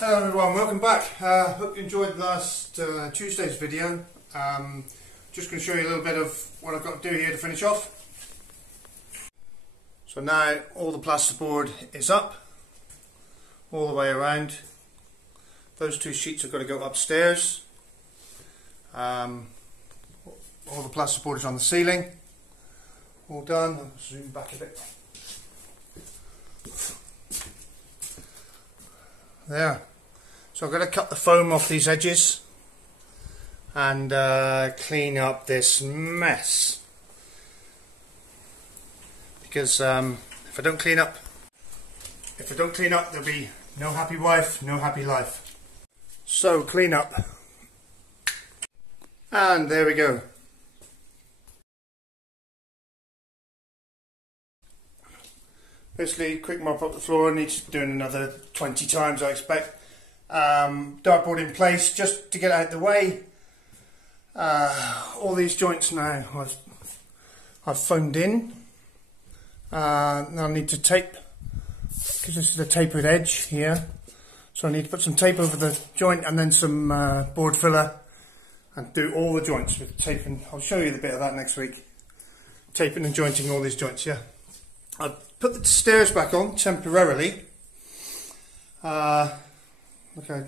Hello everyone, welcome back. Hope you enjoyed last Tuesday's video. Just going to show you a little bit of what I've got to do here to finish off. So now all the plasterboard is up, all the way around. Those two sheets have got to go upstairs. All the plasterboard is on the ceiling. All done. I'll zoom back a bit. There. So I'm going to cut the foam off these edges and clean up this mess, because if I don't clean up there'll be no happy wife, no happy life. So clean up, and there we go. Basically, quick mop up the floor. Needs doing another 20 times, I expect. Dartboard in place just to get out of the way. All these joints now I've foamed in. Now I need to tape, because this is a tapered edge here. So I need to put some tape over the joint and then some board filler and do all the joints with taping. I'll show you the bit of that next week. Taping and jointing all these joints, yeah. I've put the stairs back on temporarily. Okay,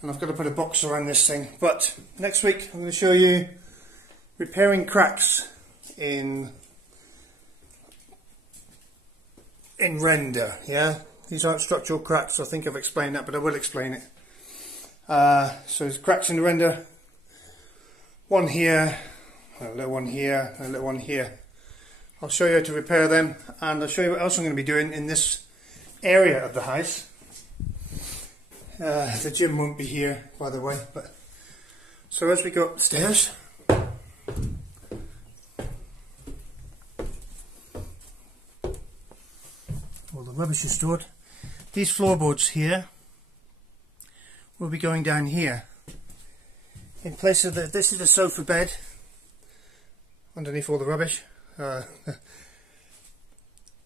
and I've got to put a box around this thing, but next week I'm going to show you repairing cracks in render. Yeah, these aren't structural cracks. I think I've explained that, but I will explain it. So there's cracks in the render, one here, a little one here, a little one here. I'll show you how to repair them, and I'll show you what else I'm going to be doing in this area of the house. The gym won't be here, by the way, but so as we go upstairs, all the rubbish is stored. These floorboards here will be going down here in place of this is a sofa bed underneath all the rubbish.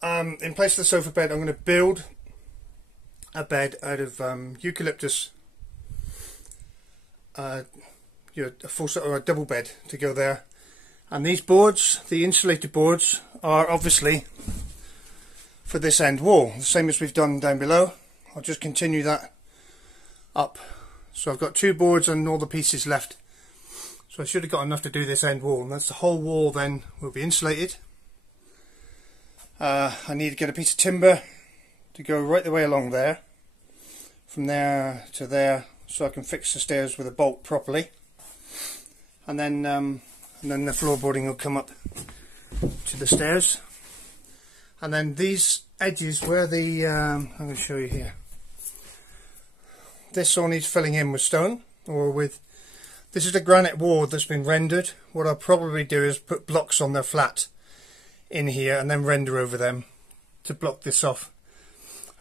In place of the sofa bed, I'm going to build a bed out of eucalyptus, a full set or a double bed to go there. And these boards, the insulated boards, are obviously for this end wall, the same as we've done down below. I'll just continue that up. So I've got two boards and all the pieces left. So I should have got enough to do this end wall, and that's the whole wall then will be insulated. I need to get a piece of timber to go right the way along there, from there to there, so I can fix the stairs with a bolt properly, and then the floorboarding will come up to the stairs. And then these edges where the I'm going to show you here, this all needs filling in with stone, or with, this is a granite wall that's been rendered. What I'll probably do is put blocks on their flat in here and then render over them to block this off.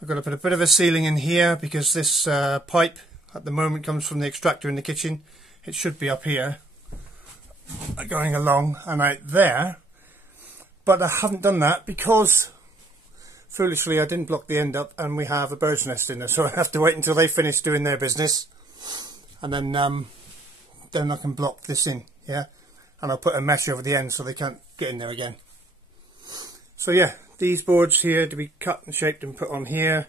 I've got to put a bit of a ceiling in here because this pipe at the moment comes from the extractor in the kitchen. It should be up here going along and out there, but I haven't done that because foolishly I didn't block the end up, and we have a bird's nest in there, so I have to wait until they finish doing their business, and then I can block this in, yeah, and I'll put a mesh over the end so they can't get in there again. So yeah, these boards here to be cut and shaped and put on here,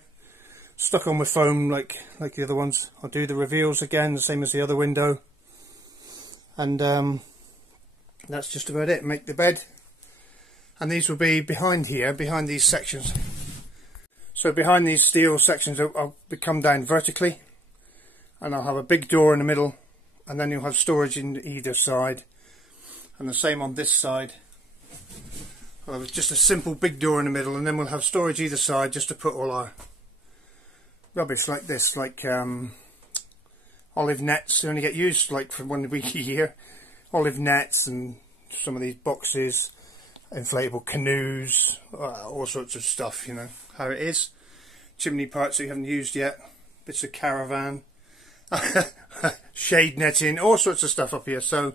stuck on with foam like the other ones. I'll do the reveals again, the same as the other window, and that's just about it. Make the bed, and these will be behind here, behind these sections. So behind these steel sections I'll come down vertically, and I'll have a big door in the middle, and then you'll have storage in either side, and the same on this side. Well, it's just a simple big door in the middle, and then we'll have storage either side just to put all our rubbish like this, like olive nets. They only get used like for 1 week a year. Olive nets and some of these boxes, inflatable canoes, all sorts of stuff, you know how it is. Chimney parts that you haven't used yet, bits of caravan, shade netting, all sorts of stuff up here. So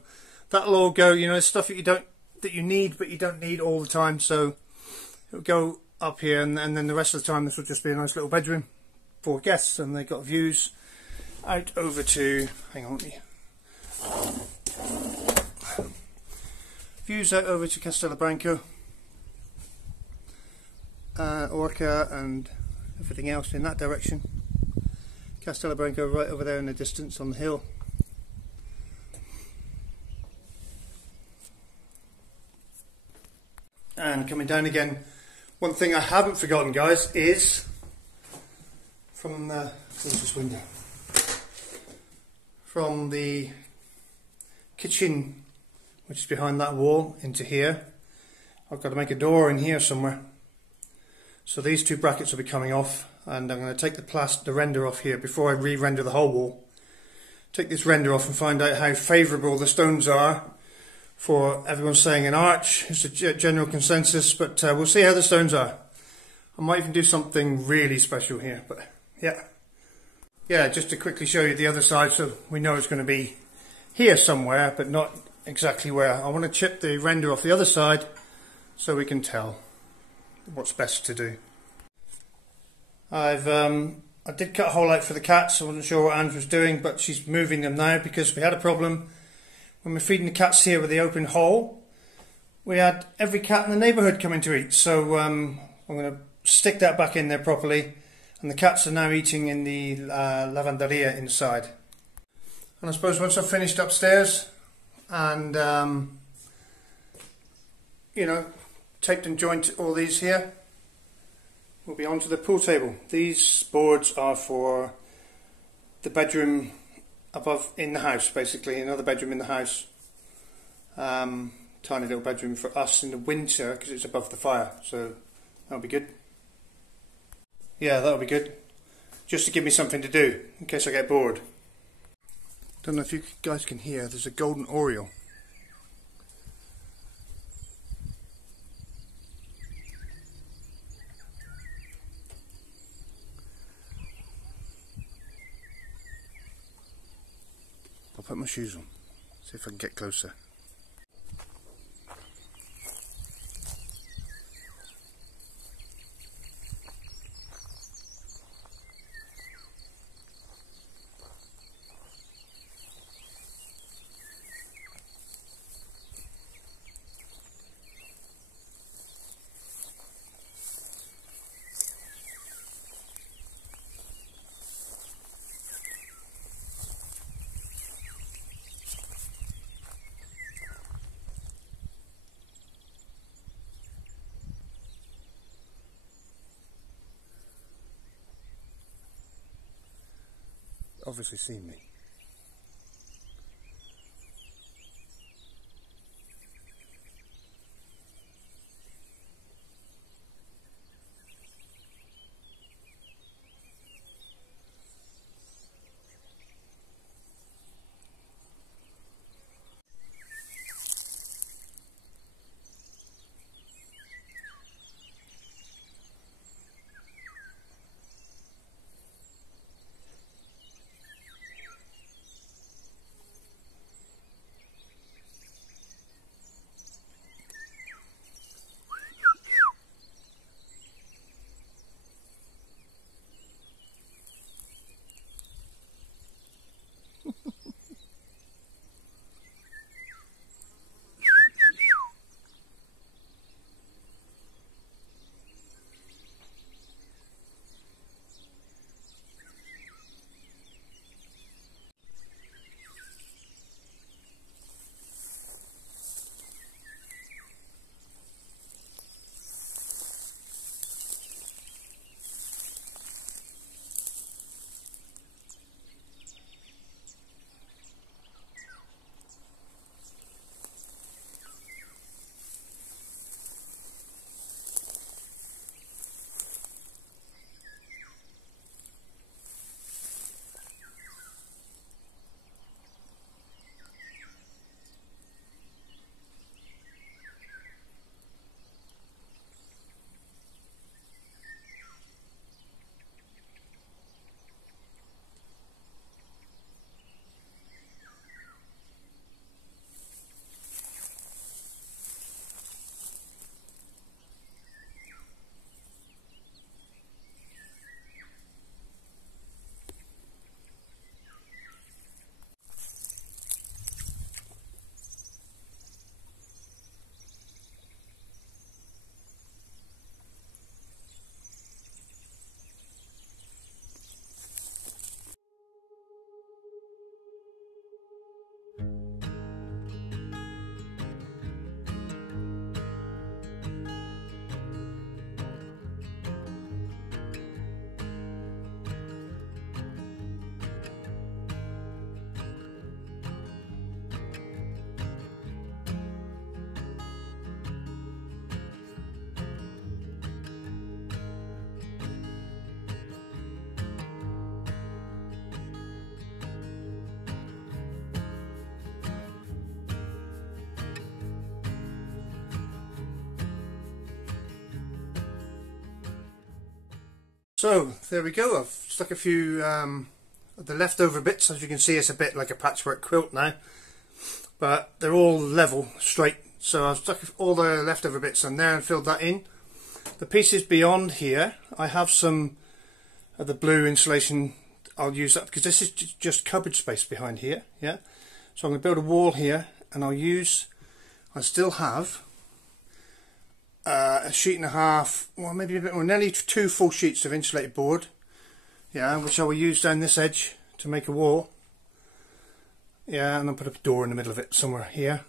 that'll all go, you know, stuff that you need but you don't need all the time, so it'll go up here, and then the rest of the time this will just be a nice little bedroom. 4 guests, and they've got views out over to, hang on, views out over to Castellabranco, Orca and everything else in that direction. Castellabranco right over there in the distance on the hill. And coming down again, one thing I haven't forgotten, guys, is from the, close this window, from the kitchen, which is behind that wall, into here, I've got to make a door in here somewhere. So these 2 brackets will be coming off, and I'm going to take the render off here before I re-render the whole wall. Take this render off and find out how favourable the stones are. For everyone's saying an arch is a general consensus, but we'll see how the stones are. I might even do something really special here, but yeah, just to quickly show you the other side, so we know it's going to be here somewhere, but not exactly where. I want to chip the render off the other side so we can tell what's best to do. I did cut a hole out for the cats. I wasn't sure what Ange was doing, but she's moving them now because we had a problem. When we're feeding the cats here with the open hole, we had every cat in the neighbourhood coming to eat. So I'm going to stick that back in there properly. And the cats are now eating in the lavanderia inside. And I suppose once I've finished upstairs and, you know, taped and joined all these here, we'll be on to the pool table. These boards are for the bedroom above in the house, basically, another bedroom in the house. Tiny little bedroom for us in the winter because it's above the fire, so that'll be good. Yeah, that'll be good. Just to give me something to do in case I get bored. Don't know if you guys can hear, there's a golden oriole. I'll put my shoes on, see if I can get closer. Obviously seen me. So there we go. I've stuck a few of the leftover bits. As you can see, it's a bit like a patchwork quilt now, but they're all level, straight. So I've stuck all the leftover bits in there and filled that in. The pieces beyond here, I have some of the blue insulation. I'll use that because this is just cupboard space behind here. Yeah. So I'm going to build a wall here, and I still have a sheet and a half, well maybe a bit more, nearly 2 full sheets of insulated board, yeah, which I will use down this edge to make a wall, yeah, and I'll put a door in the middle of it somewhere here.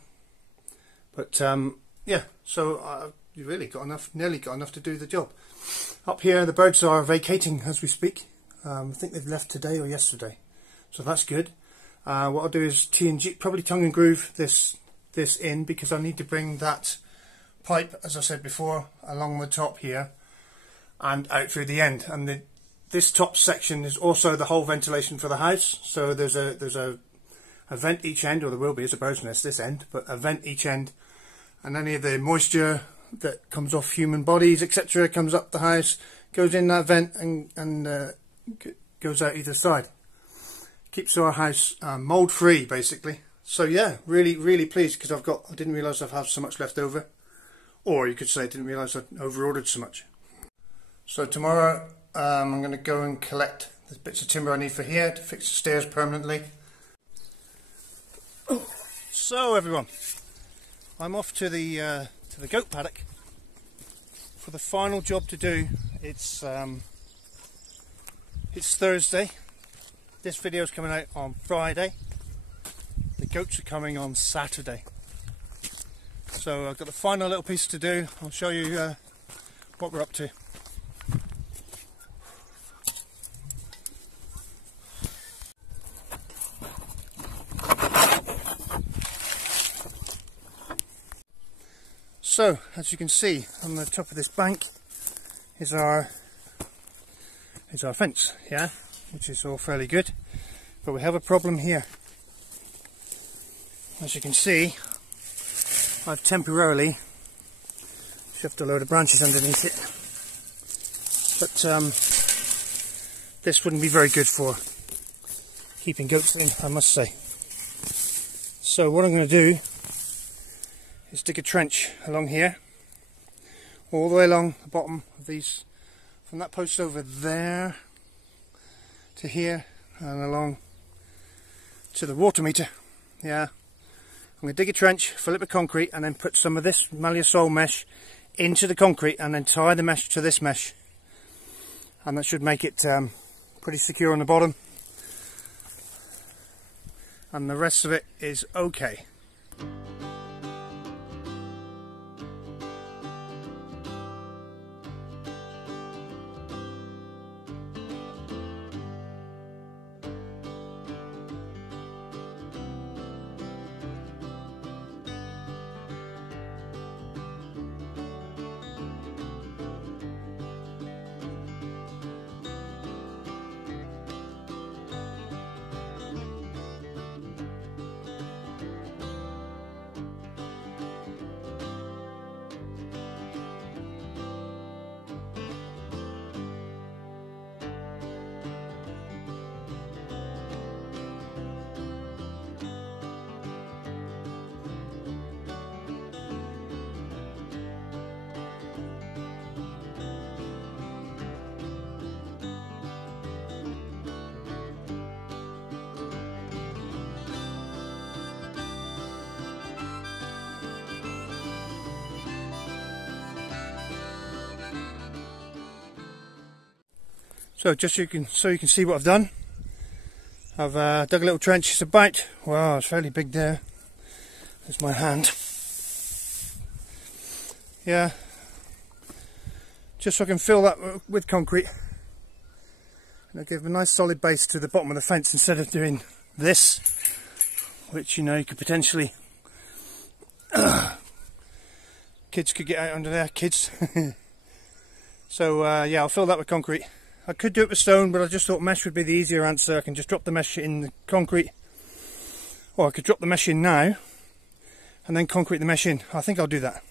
But yeah, so you really got enough, nearly got enough to do the job. Up here the birds are vacating as we speak. I think they've left today or yesterday, so that's good. What I'll do is T&G, probably tongue and groove this in, because I need to bring that pipe, as I said before, along the top here and out through the end. And this top section is also the whole ventilation for the house. So there's a vent each end, or there will be, as a bird's nest this end, but a vent each end, and any of the moisture that comes off human bodies, etc., comes up the house, goes in that vent and goes out either side. Keeps our house mold free, basically. So yeah, really pleased, because I didn't realise I've had so much left over. Or you could say I didn't realise I'd over-ordered so much. So tomorrow I'm going to go and collect the bits of timber I need for here to fix the stairs permanently. So everyone, I'm off to the goat paddock for the final job to do. It's Thursday. This video is coming out on Friday. The goats are coming on Saturday. So I've got the final little piece to do. I'll show you what we're up to. So, as you can see, on the top of this bank is our fence, yeah, which is all fairly good. But we have a problem here. As you can see, I've temporarily shoved a load of branches underneath it, but this wouldn't be very good for keeping goats in, I must say. So what I'm going to do is dig a trench along here, all the way along the bottom of these, from that post over there to here and along to the water meter, yeah. I'm going to dig a trench, fill it with concrete, and then put some of this Malasol mesh into the concrete, and then tie the mesh to this mesh, and that should make it pretty secure on the bottom, and the rest of it is okay. So just so you can see what I've done. I've dug a little trench. It's about, wow, it's fairly big there. There's my hand. Yeah, just so I can fill that with concrete, and I'll give a nice solid base to the bottom of the fence instead of doing this, which, you know, you could potentially kids could get out under there, kids. So yeah, I'll fill that with concrete. I could do it with stone, but I just thought mesh would be the easier answer. I can just drop the mesh in the concrete, or I could drop the mesh in now and then concrete the mesh in. I think I'll do that.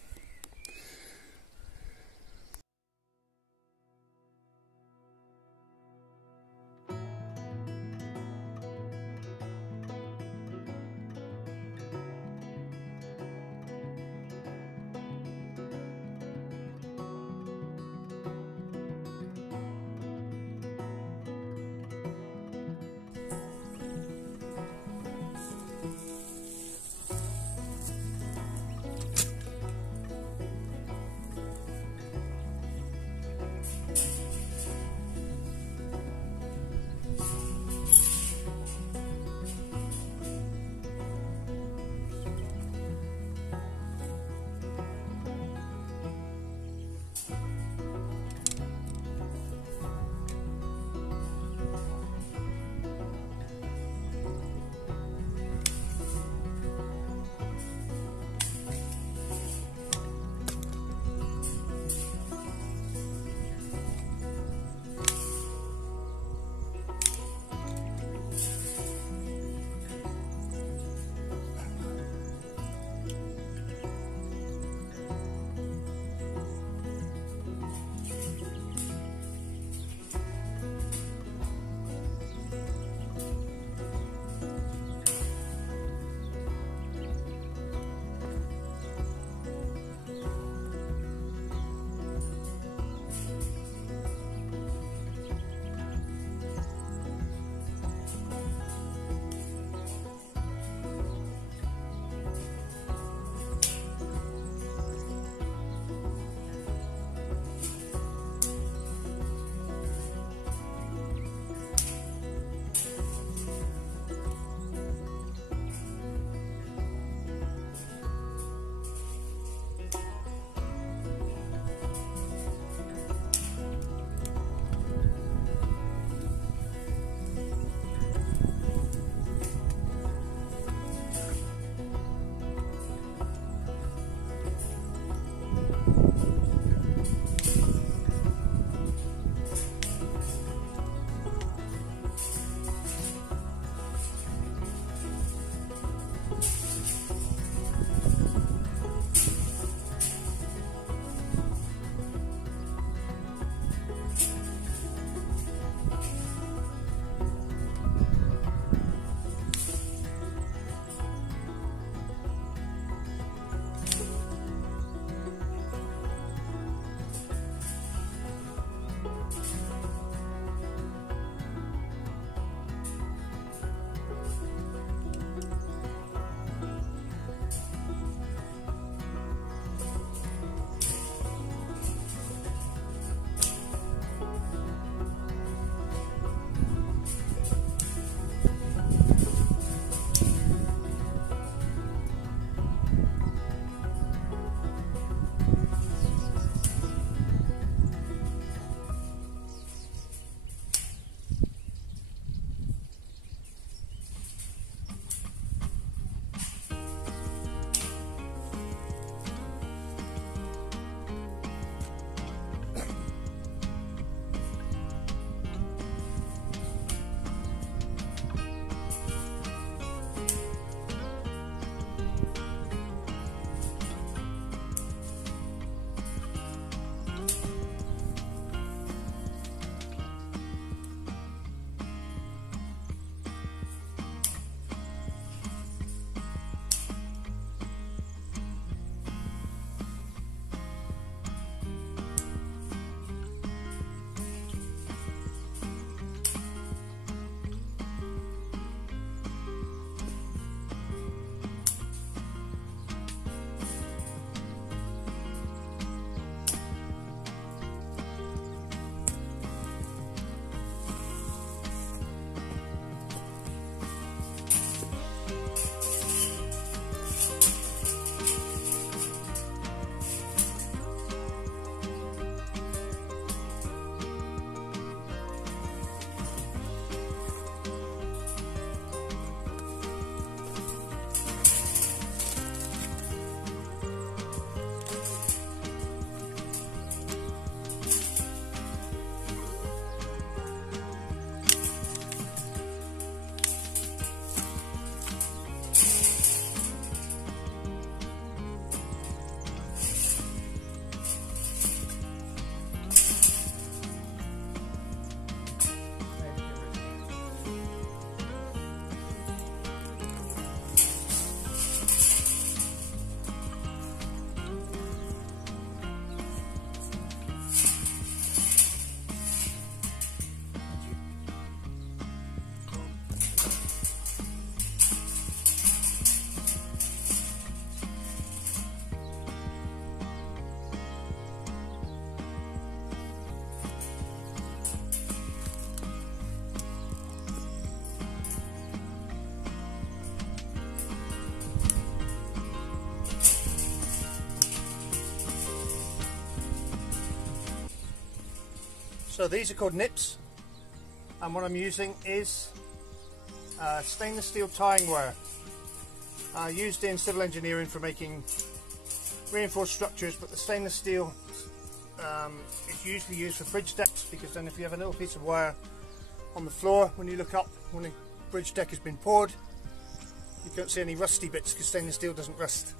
So these are called nips, and what I'm using is stainless steel tying wire used in civil engineering for making reinforced structures, but the stainless steel is usually used for bridge decks, because then if you have a little piece of wire on the floor, when you look up when the bridge deck has been poured, you don't see any rusty bits because stainless steel doesn't rust.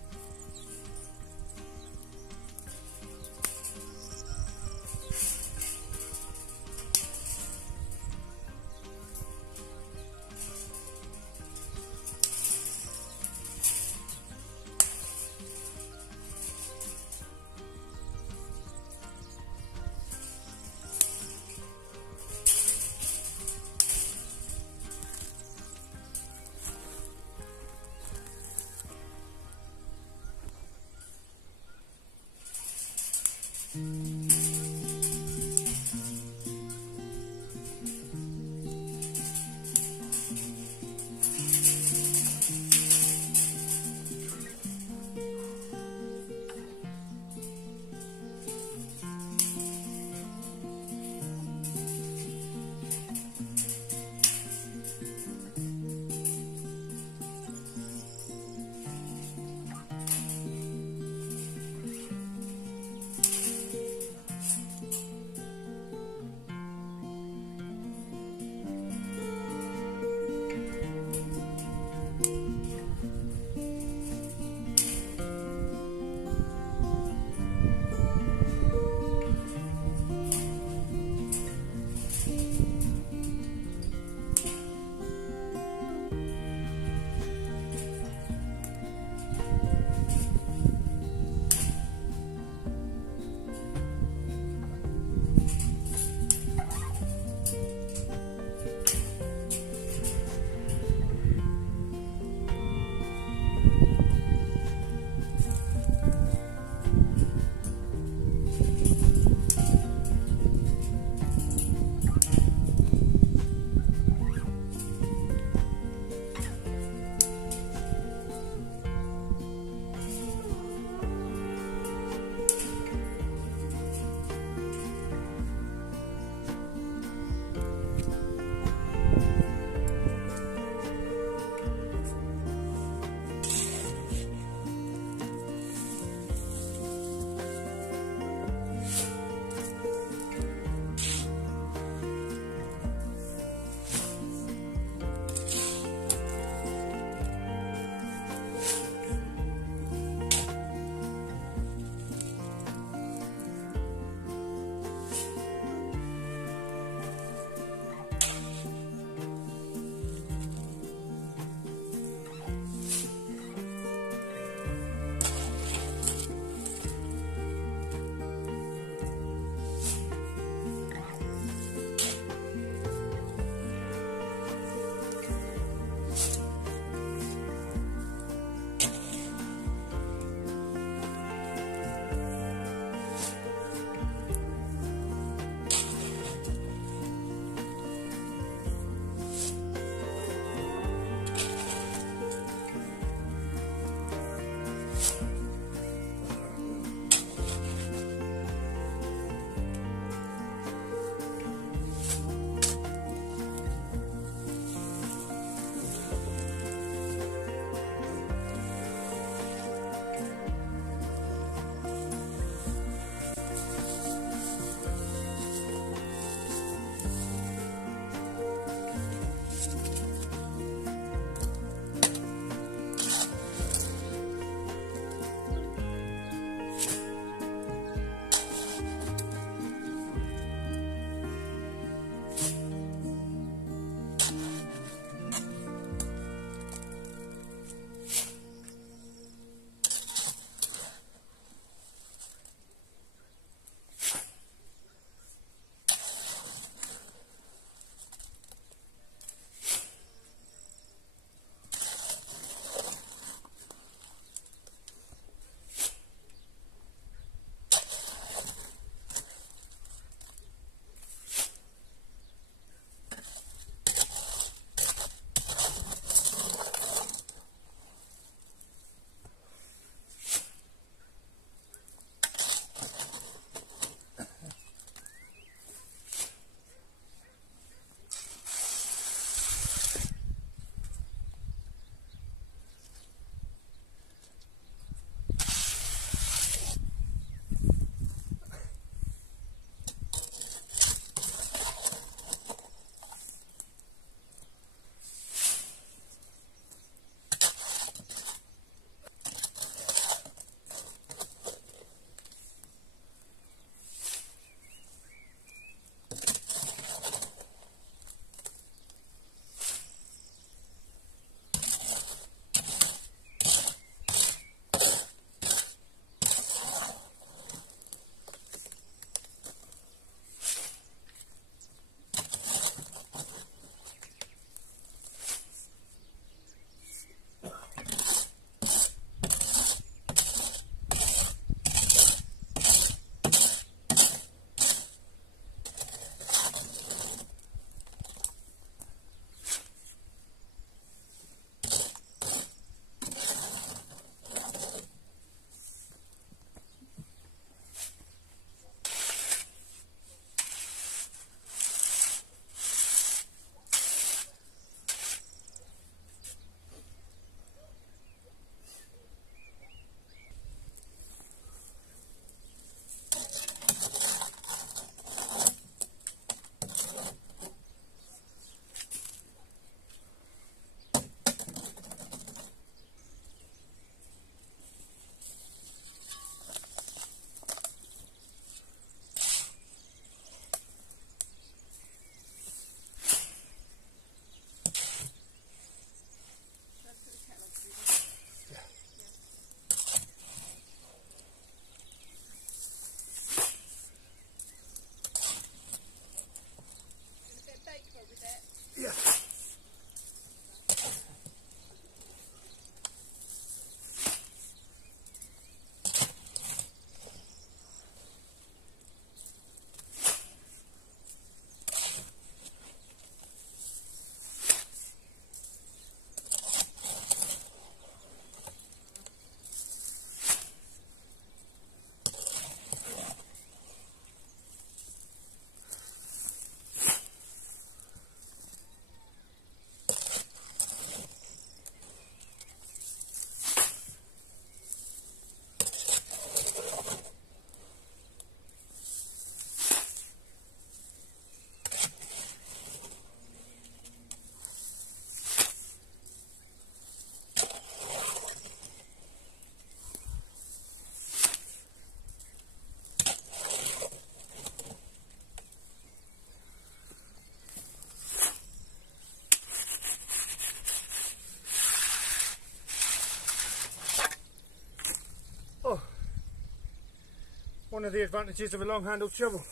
One of the advantages of a long-handled shovel.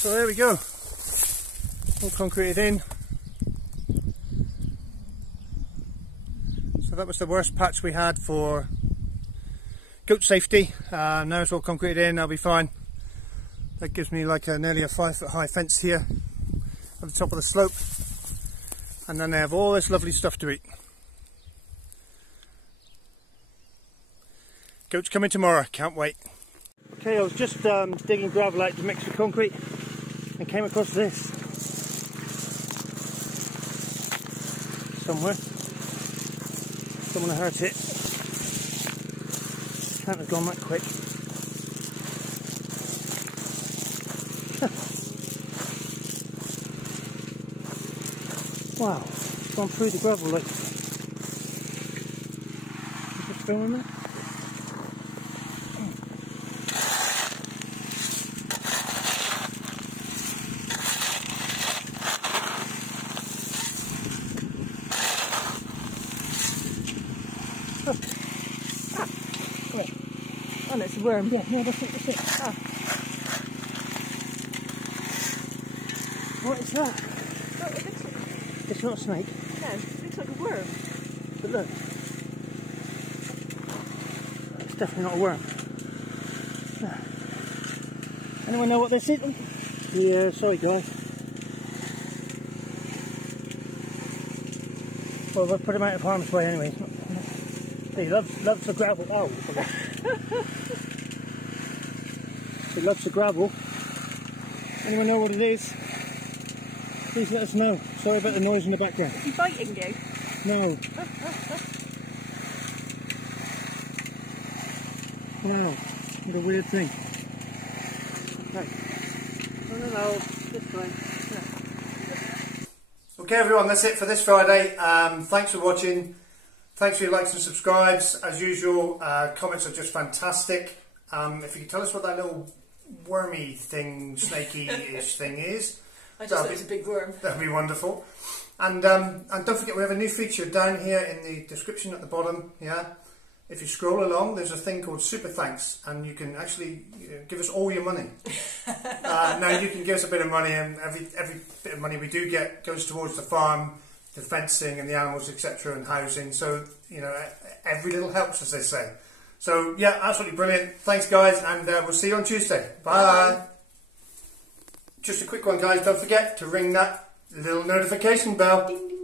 So there we go, all concreted in. So that was the worst patch we had for goat safety. Now it's all concreted in, I'll be fine. That gives me like nearly a 5 foot high fence here at the top of the slope, and then they have all this lovely stuff to eat. Goats coming tomorrow, can't wait. Okay, I was just digging gravel out to mix with concrete and came across this somewhere. Don't want to hurt it. Can't have gone that quick. Wow, it's gone through the gravel like. Just filming that. Oh, it's a worm. Yeah, no, that's it. Ah. What is that? Oh, it looks like... It's not a snake. No, it looks like a worm. But look. It's definitely not a worm. Anyone know what this is? Yeah, sorry guys. Well, we'll put him out of harm's way anyway. He loves the gravel. Oh, he loves the gravel. Anyone know what it is? Please let us know. Sorry about the noise in the background. Is he biting you? No. Wow, what a weird thing. Okay. No, this time. Yeah. Okay everyone, that's it for this Friday. Thanks for watching. Thanks for your likes and subscribes. As usual, comments are just fantastic. If you could tell us what that little wormy thing, snaky-ish thing is. I just thought it was a big worm. That'd be wonderful. And don't forget, we have a new feature down here in the description at the bottom. Yeah, if you scroll along, there's a thing called Super Thanks, and you can actually give us all your money. Now you can give us a bit of money, and every bit of money we do get goes towards the farm, the fencing, and the animals, etc., and housing. So every little helps, as they say. So yeah, absolutely brilliant. Thanks guys, and we'll see you on Tuesday. Bye. Just a quick one, guys. Don't forget to ring that little notification bell. Ding, ding.